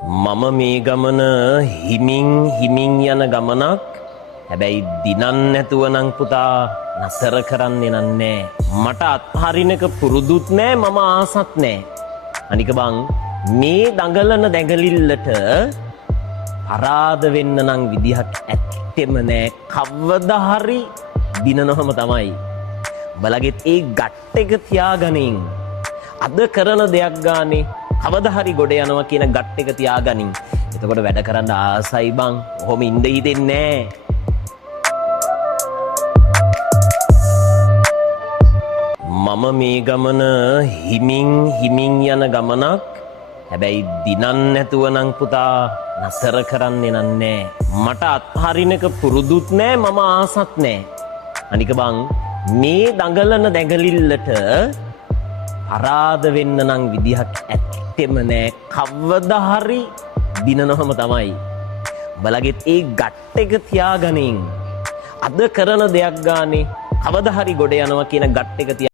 මම මේ ගමන හිමින් යන ගමනක්. හැබැයි දිනන් නැතුව නම් පුතා නතර කරන්නේ නෑ. මට අත්හරිනක පුරුදුත් නෑ, මම ආසත් නෑ. අනික බං මේ දඟලන දැඟලිල්ලට පරාද වෙන්න නම් විදිහක් ඇත්තෙම නෑ. කවදා හරි දිනනොහම තමයි. බලගෙත් ඒ ගට් එක තියාගනින්. අද කරන දෙයක් ගානේ කවදා හරි ගොඩ යනවා කියන ගට් එක තියාගනින්. එතකොට වැඩ කරන්න ආසයි බං. ඔහොම ඉඳ හිතෙන්නේ නෑ. මම මේ ගමන හිමින් යන ගමනක්. හැබැයි දිනන් නැතුව නම් පුතා නතර කරන්නේ නෑ. මට අත්හරිනක පුරුදුත් නෑ, මම ආසත් නෑ. අනික බං මේ දඟලන දැඟලිල්ලට පරාද වෙන්න නම් විදිහක් ඇත්තෙම නෑ. කවදා හරි දිනනොහම තමයි. බලගෙත් ඒ ගට් එක තියාගනින්. අද කරන දෙයක් ගානේ කවදා හරි ගොඩ යනවා කියන ගට් එක